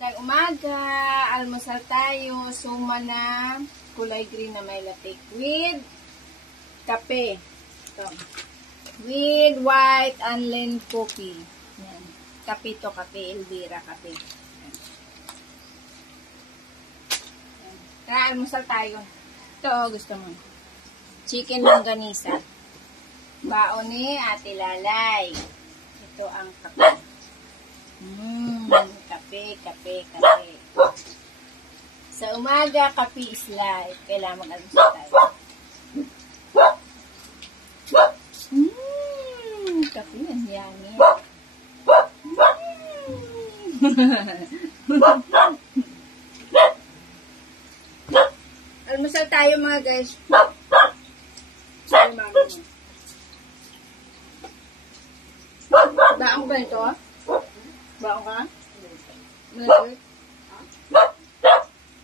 Magandang umaga. Almusal tayo. Suma na kulay green na may latik. With kape. Ito. With white unlearned coffee. Yan. Kape to, kape. Elvira, kape. Kaya almusal tayo. Ito, gusto mo. Chicken longganisa. Baon ni Ate Lalay. Ito ang kape. Kape, kape, kape. Sa umaga, kape is life. Kailangan mag-almusal tayo. Kape yan, yummy. Almusal tayo mga guys. Sa umaga mo. Baong ba ito? Baong ka? Malapit?